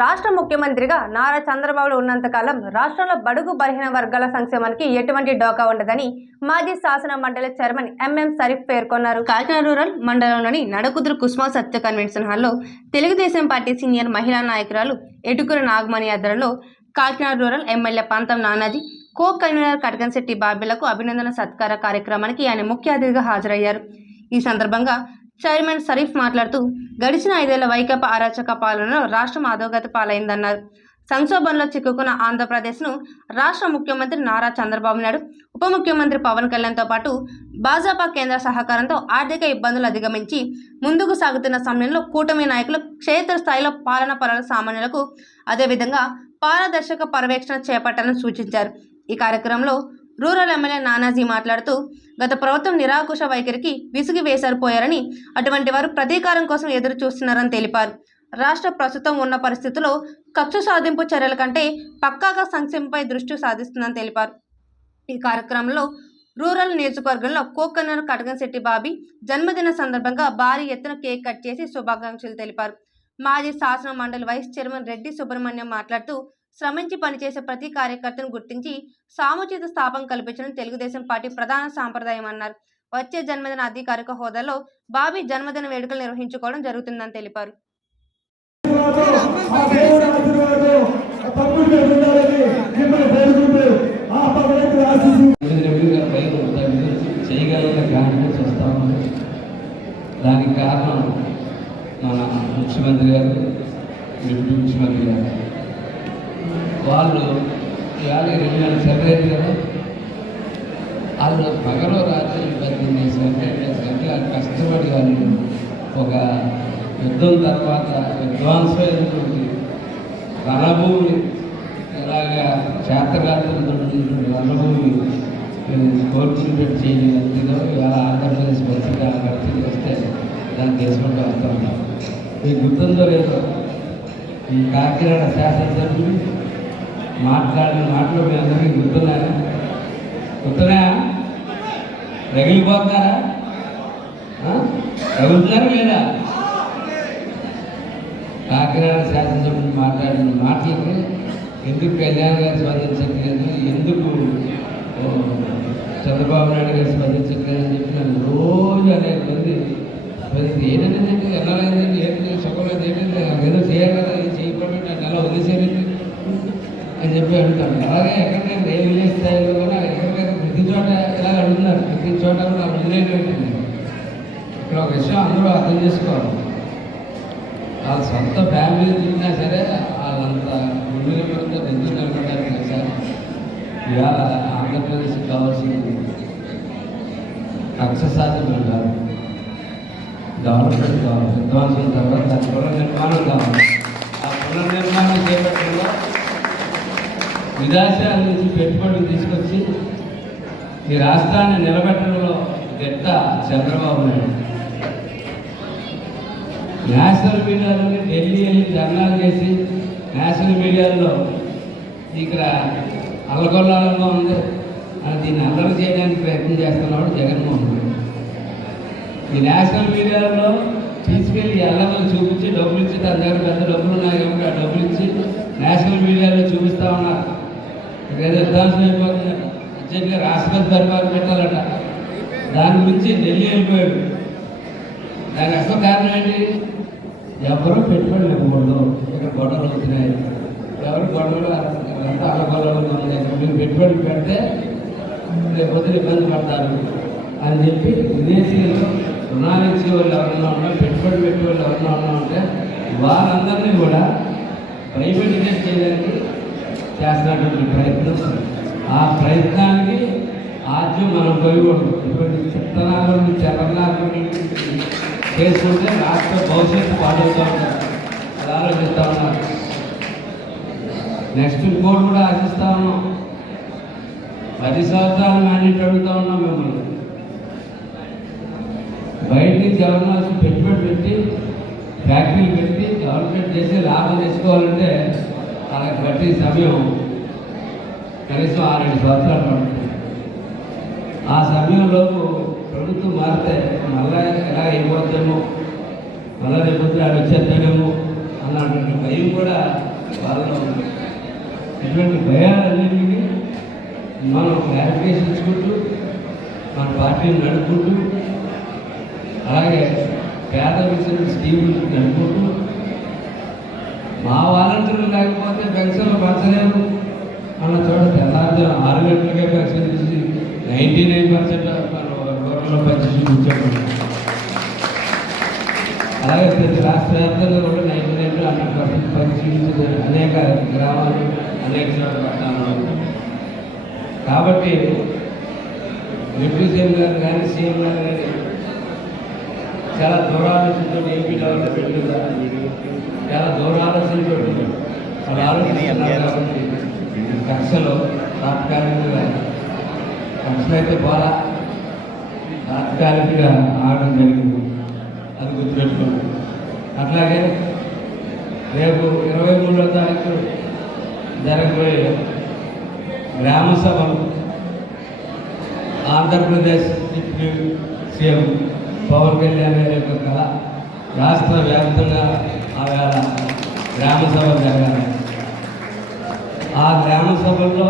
రాష్ట్ర ముఖ్యమంత్రిగా నారా చంద్రబాబు ఉన్నంతకాలం రాష్ట్రంలో బడుగు బలహీన వర్గాల సంక్షేమానికి ఎటువంటి డోకా ఉండదని మాజీ శాసన మండలి చైర్మన్ ఎంఎం షరీఫ్ పేర్కొన్నారు. కాకినాడ రూరల్ మండలంలోని నడకుదురు కుస్మా సత్య కన్వెన్షన్ హాల్లో తెలుగుదేశం పార్టీ సీనియర్ మహిళా నాయకురాలు ఎటుకుల నాగమణి ఆధ్వర్యంలో కాకినాడ రూరల్ ఎమ్మెల్యే పంతం నానాజీ కో కన్వీనర్ కటకంశెట్టి బాబీలకు అభినందన సత్కార కార్యక్రమానికి ఆయన ముఖ్య అతిథిగా హాజరయ్యారు. ఈ సందర్భంగా చైర్మన్ షరీఫ్ మాట్లాడుతూ గడిచిన ఐదేళ్ళ వైకాపా అరాచక పాలనలో రాష్ట్రం అధోగతి పాలైందన్నారు. సంక్షోభంలో చిక్కుకున్న ఆంధ్రప్రదేశ్ను రాష్ట్ర ముఖ్యమంత్రి నారా చంద్రబాబు నాయుడు ఉప ముఖ్యమంత్రి పవన్ కళ్యాణ్తో పాటు భాజపా కేంద్ర సహకారంతో ఆర్థిక ఇబ్బందులు అధిగమించి ముందుకు సాగుతున్న సమయంలో కూటమి నాయకులు క్షేత్రస్థాయిలో పాలన పరుల సామాన్యులకు అదేవిధంగా పారదర్శక పర్యవేక్షణ చేపట్టాలని సూచించారు. ఈ కార్యక్రమంలో రూరల్ ఎమ్మెల్యే నానాజీ మాట్లాడుతూ గత ప్రభుత్వం నిరాకుశ వైఖరికి విసిగి వేసారిపోయారని అటువంటి వారు ప్రతీకారం కోసం ఎదురు చూస్తున్నారని తెలిపారు. రాష్ట్ర ప్రస్తుతం ఉన్న పరిస్థితుల్లో కక్ష సాధింపు చర్యల కంటే పక్కాగా సంక్షేమంపై దృష్టి సాధిస్తుందని తెలిపారు. ఈ కార్యక్రమంలో రూరల్ నియోజకవర్గంలో కోకన్నర్ కటకంశెట్టి బాబీ జన్మదిన సందర్భంగా భారీ ఎత్తున కేక్ కట్ చేసి శుభాకాంక్షలు తెలిపారు. మాజీ శాసన మండలి వైస్ చైర్మన్ రెడ్డి సుబ్రహ్మణ్యం మాట్లాడుతూ శ్రమించి పనిచేసే ప్రతి కార్యకర్తను గుర్తించి సాముచిత స్థాపం కల్పించడం తెలుగుదేశం పార్టీ ప్రధాన సాంప్రదాయం అన్నారు వచ్చే జన్మదిన అధికారిక హోదాలో బాబీ జన్మదిన వేడుకలు నిర్వహించుకోవడం జరుగుతుందని తెలిపారు. దానికి కారణం మన ముఖ్యమంత్రి గారు డిప్యూటీ ముఖ్యమంత్రి గారు. వాళ్ళు ఇవాళ రెండు నెలలు సెపరేట్ కదా వాళ్ళు పగలో రాత్రి పద్దెనిమిది సెపరేట్ గంటలు వాళ్ళు కష్టపడి వాళ్ళు ఒక యుద్ధం తర్వాత విధ్వంసమైనటువంటి రణభూమి ఇలాగా చేతగాత్రులటువంటి రణభూమి కోర్చుని చేయలేదో ఇవాళ ఆంధ్రప్రదేశ్ పరిస్థితి ఆ పరిస్థితి వస్తే దాన్ని చేసుకుంటూ వస్తూ ఉన్నాం. మీకు గుర్తుందో లేదో ఈ కాకినాడ శాసనసభ్యులు మాట్లాడిన మాటలు మీ అందరికీ గుర్తున్నారా గుర్తున్నాయా రగిలిపోతున్నారా ఆ? రగులుతున్నారా లేదా కాకినాడ శాసనసభ్యులు మాట్లాడిన మాటలకి ఎందుకు కళ్యాణ్ గారు స్పందించట్లేదు ఎందుకు చంద్రబాబు నాయుడు గారు స్పందించట్లేదు అని చెప్పి నన్ను రోజు అనేక మంది స్పందించి ఏంటంటే ఎన్నరైందండి ఏంటి సుఖలేదు ఏంటంటే ఏదో చేయాలి కదా ఇది చేయకపోతే నన్ను ఎలా వదిలేసేయండి అని చెప్పి అడుగుతాను అలాగే ఎక్కడికైనా విలేజ్ స్థాయిలో కూడా ఎక్కడికైనా ప్రతి చోట ఇలా అడుగుతున్నారు. ప్రతి చోట కూడా వదిలేటువంటి ఇక్కడ ఒక విషయం అందరూ అర్థం చేసుకోవాలి. వాళ్ళ సొంత ఫ్యామిలీ తిన్నా సరే వాళ్ళంత గుండె నిలబడితే ఎందుకు నిలబడ్డారు సార్ ఇవాళ ఆంధ్రప్రదేశ్ కావాల్సింది కక్ష సాధనలు కాదు. డెవలప్మెంట్ కావాలి. విధ్వంసం తర్వాత దాని పునర్నిర్మాణం కావాలి. ఆ పునర్నిర్మాణం చేపట్టడంలో విదేశాల నుంచి పెట్టుబడులు తీసుకొచ్చి ఈ రాష్ట్రాన్ని నిలబెట్టడంలో గట్ట చంద్రబాబు నాయుడు. నేషనల్ మీడియాలో ఢిల్లీ వెళ్ళి ధర్నాలు చేసి నేషనల్ మీడియాలో ఇక్కడ అల్లగొల్లాలంగా ఉంది. అని దీన్ని అల్లరి చేయడానికి ప్రయత్నం చేస్తున్నాడు జగన్మోహన్ రెడ్డి. ఈ నేషనల్ మీడియాలో తీసుకెళ్ళి ఎల్లలను చూపించి డబ్బులు ఇచ్చి తన దగ్గర పెద్ద డబ్బులు ఉన్నాయి కాబట్టి ఆ డబ్బులు ఇచ్చి నేషనల్ మీడియాలో చూపిస్తా ఉన్నారు ఏదో విధ్వంసం అయిపోతుంది అర్జెంట్గా రాష్ట్రపతి దర్బారు పెట్టాలట. దాని గురించి ఢిల్లీ వెళ్ళిపోయాడు. దానికి అసలు కారణం ఏంటి? ఎవరు పెట్టుబడి ఇవ్వకూడదు ఇక్కడ గొడవలు అవుతున్నాయి ఎవరు గొడవలు అంతా అలా ఉన్నాయి మీరు పెట్టుబడి పెడితే వదిలి ఇబ్బంది పడతారు అని చెప్పి విదేశీయులు రుణాలు ఇచ్చే వాళ్ళు ఎవరన్నా ఉన్నా పెట్టుబడి పెట్టే వాళ్ళు ఎవరన్నా ఉన్నా ఉంటే వారందరినీ కూడా ప్రైవేటైజేట్ చేయడానికి చేస్తున్నటువంటి ప్రయత్నం. ఆ ప్రయత్నానికి ఆద్యం మనం పోయకూడదు ఇటువంటి చిత్తనాలు చరణాలు చేసుకుంటే రాష్ట్ర భవిష్యత్తు పాడవుతూ ఉంటారు అది ఆలోచిస్తూ ఉన్నారు. నెక్స్ట్ ఇంకోటి కూడా ఆశిస్తా ఉన్నాం. పది సంవత్సరాలు మేనేజ్ అడుగుతా ఉన్నాం మిమ్మల్ని. బయట నుంచి ఎవరన్నా వచ్చి పెట్టుబడి పెట్టి ఫ్యాక్టరీలు పెట్టి గవర్నమెంట్ చేసి లాభం తెచ్చుకోవాలంటే వాళ్ళకి బట్టి సమయం కనీసం ఆరేడు సంవత్సరాలు పడుతుంది. ఆ సమయంలోపు ప్రభుత్వం మారితే మళ్ళా ఎలా అయిపోద్దేమో మళ్ళా రేపు ఆడు వచ్చేస్తాడేమో అన్నటువంటి భయం కూడా వాళ్ళలో ఉంది. ఇటువంటి భయాలన్నింటినీ మనం క్లారిఫికేషన్ ఇచ్చుకుంటూ మన పార్టీని నడుపుకుంటూ అలాగే పేద విషయం స్కీములు నడుపుకుంటూ మా వాలంటీర్లు లేకపోతే పెన్షన్లు పంచలేరు మన చోట తెల్లారుజాము ఆరు గంటలకే పరిచయం చేసి నైంటీ నైన్ పర్సెంట్ గవర్నమెంట్లో పెన్షన్ ఇచ్చాము అలాగే ప్రతి రాష్ట్ర వ్యాప్తంగా కూడా నైంటీ నైన్ హండ్రెడ్ పర్సెంట్ పరిశీలించిన అనేక గ్రామాలు అనేక చోట్ల పట్టణాలు. కాబట్టి డిప్యూటీ సీఎం గారు కానీ సీఎం గారు కానీ చాలా దూరాలోచనతో ఏపీ డెవలప్మెంట్ మీద చాలా దూరాలోచనతో చాలా ఆలోచిస్తున్నారు కాబట్టి కక్షలో తాత్కాలికంగా కక్షలు అయితే పోరా తాత్కాలికంగా ఆడడం జరిగింది. అది గుర్తుపెట్టుకోండి. అట్లాగే రేపు ఇరవై మూడో తారీఖు జరగబోయే గ్రామ సభలు ఆంధ్రప్రదేశ్ డిప్యూటీ సీఎం పవన్ కళ్యాణ్ గారి యొక్క కళ రాష్ట్ర వ్యాప్తంగా ఆవేళ గ్రామ సభ జరగాలి. ఆ గ్రామ సభల్లో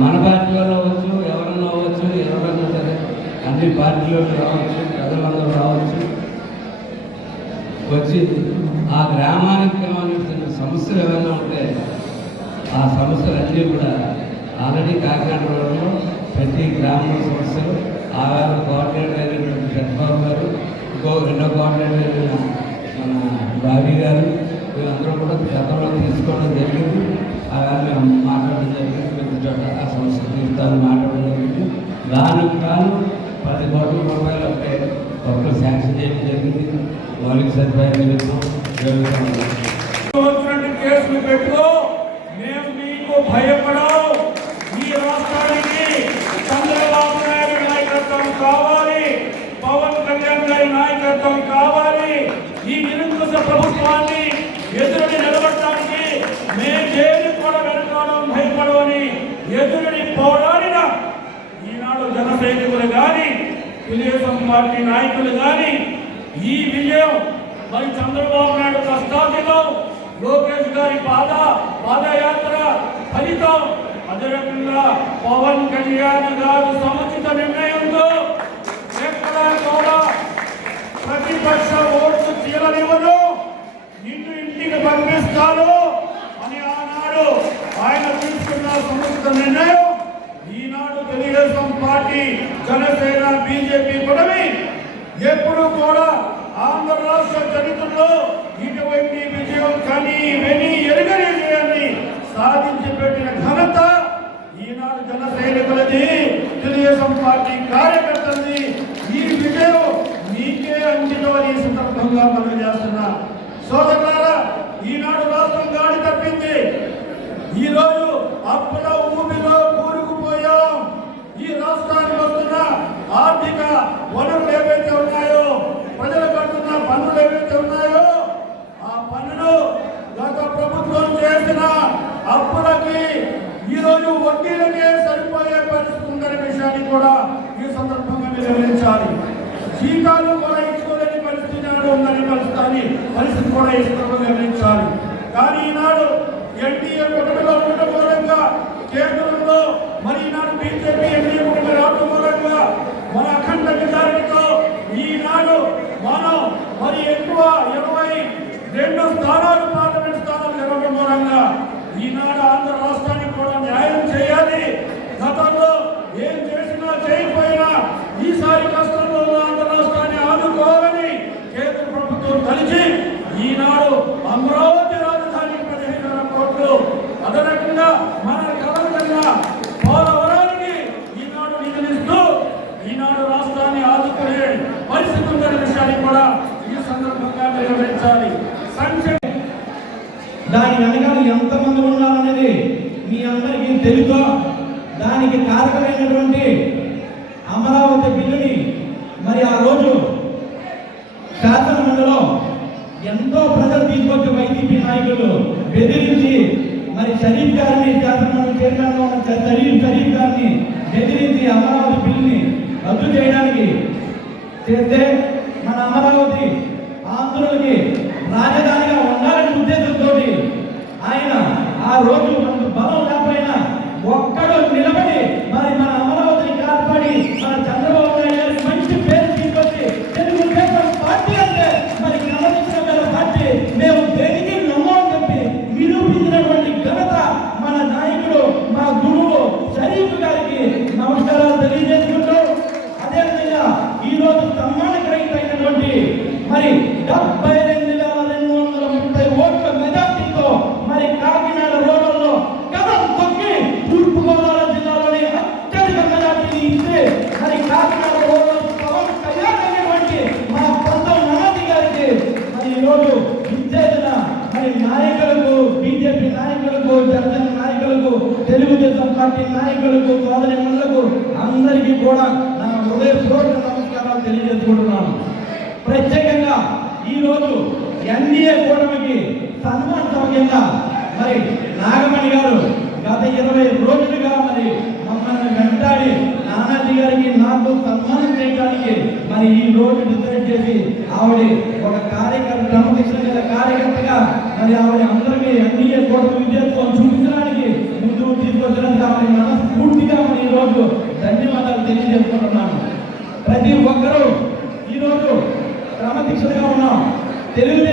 మన పార్టీ వాళ్ళు అవ్వచ్చు ఎవరన్నా అవ్వచ్చు ఎవరన్నా సరే అన్ని పార్టీలు రావచ్చు ప్రజలందరూ రావచ్చు. వచ్చి ఆ గ్రామానికి కావాల్సిన సమస్యలు ఏమైనా ఉంటే ఆ సమస్యలన్నీ కూడా ఆల్రెడీ కాకినాడ ప్రతి గ్రామ సమస్యలు ఆ వేళ కోఆర్డినేటర్ అయినటువంటి సత్బాబు గారు ఇంకో రెండో కోఆర్డినేటర్ అయిన మన బాబీ గారు వీళ్ళందరూ కూడా గతంలో తీసుకోవడం జరిగింది. ఆవేళ మేము మాట్లాడడం జరిగింది ప్రతి చోట ఆ సంస్థ తీరుతాను మాట్లాడడం జరిగింది దానికి కాను పది కోట్ల రూపాయలు అంటే ఒక్కరు శాంక్షన్ చేయడం జరిగింది. మౌలిక సదుపాయం నిమిత్తం కేసులు పెట్టుకో మేము మీకు భయపడం ఈ రాష్ట్రానికి చంద్రబాబు నాయుడు నాయకత్వం కావాలి. పవన్ కళ్యాణ్ గారి నాయకత్వం కావాలి. ఈ నిరంకుశ ప్రభుత్వాన్ని ఎదురుని నిలబడటానికి మేము దేనికి కూడా వెనుకోవడం భయపడవని ఎదురుని పోరాడిన ఈనాడు జన సైనికులు కానీ తెలుగుదేశం పార్టీ నాయకులు కానీ ఈ విజయం మరి చంద్రబాబు నాయుడు ప్రస్తావితం లోకేష్ గారి పాద పాదయాత్ర ఫలితం. అదే రకంగా పవన్ కళ్యాణ్ గారు సముచిత నిర్ణయంతో ఎక్కడా కూడా ప్రతిపక్ష ఓట్లు చీలనివ్వదు. నిన్ను ఇంటికి పంపిస్తాను అని ఆనాడు ఆయన తీసుకున్న సముచిత నిర్ణయం. తెలుగుదేశం పార్టీ జనసేన బీజేపీ కూడమి ఎప్పుడు కూడా ఆంధ్ర రాష్ట్ర చరిత్రలో ఇటువంటి విజయం కానీ వెని ఎరుగని విజయాన్ని సాధించి పెట్టిన ఘనత ఈనాడు జన సైనికులది. తెలుగుదేశం పార్టీ కార్యకర్తలది. ఈ విజయం మీకే అంకితం అని ఈ సందర్భంగా మనం చేస్తున్నా సోదరులారా ఈనాడు రాష్ట్రం గాడి తప్పింది ఈ రోజు అప్పుల ఊపిలో కూరుకుపోయాం ఈ రాష్ట్రానికి వస్తున్న ఆర్థిక వనరులు ఏవైతే ఉన్నాయో ప్రజలు కడుతున్న పన్నులు ఏవైతే ఉన్నాయో ఆ పన్నులు గత ప్రభుత్వం చేసిన అప్పులకి ఈ రోజు వడ్డీలకే సరిపోయే పరిస్థితి ఉందనే విషయాన్ని కూడా ఈ సందర్భంగా మీరు గమనించాలి జీతాలు కూడా ఇచ్చుకోలేని పరిస్థితి నాడు ఉందని పరిస్థితి పరిస్థితి కూడా ఈ సందర్భంగా గమనించాలి కానీ ఈనాడు ఎన్డీఏ కుటుంబంలో ఉండటం మూలంగా కేంద్రంలో మరి ఈనాడు బీజేపీ ఎన్డీఏ కుటుంబం రావడం మూలంగా మన అఖండ మెజారిటీతో ఈనాడు మనం మరి ఎక్కువ ఇరవై రెండు స్థానాలు పార్లమెంట్ స్థానాలు గెలవడం మూలంగా ఈనాడు ఆంధ్ర రాష్ట్రానికి కూడా న్యాయం చేయాలి. గతంలో ఏం చేసినా చేయకపోయినా ఈసారి కష్టంలో ఉన్న ఆంధ్ర రాష్ట్రాన్ని ఆదుకోవాలని కేంద్ర ప్రభుత్వం కలిసి ఈనాడు అమరావతి రాజధాని పదిహేను వేల కోట్లు అదనంగా మన కలవకుండా పోలవరానికి ఈనాడు నిధులిస్తూ ఈనాడు రాష్ట్రాన్ని ఆదుకునే పరిస్థితి విషయాన్ని కూడా ఈ సందర్భంగా నిర్వహించాలి సంక్షేమ దాని వెనకాల ఎంతమంది ఉన్నారనేది మీ అందరికీ తెలుసో? దానికి కారకమైనటువంటి అమరావతి బిల్లుని మరి ఆ రోజు శాసనమండలో ఎంతో ప్రజలు తీసుకొచ్చి వైసీపీ నాయకులు బెదిరించి మరి షరీఫ్ గారిని శాసనమండలి చైర్మన్గా ఉన్న షరీఫ్ షరీఫ్ గారిని బెదిరించి అమరావతి బిల్లుని రద్దు చేయడానికి చేస్తే పార్టీ నాయకులకు సోదరిమణులకు అందరికీ కూడా నా హృదయపూర్వక నమస్కారాలు తెలియజేసుకుంటున్నాను. ప్రత్యేకంగా ఈరోజు ఎన్డీఏ కూటమికి సన్మానోత్సవం కింద మరి నాగమణి గారు గత ఇరవై రోజులుగా మరి మమ్మల్ని వెంటాడి నానాజీ గారికి నాకు సన్మానం చేయడానికి మరి ఈ రోజు డిసైడ్ చేసి ఆవిడ ఒక కార్యకర్త క్రమశిక్షణ కార్యకర్తగా మరి ఆవిడ అందరికీ ఎన్డీఏ tiene un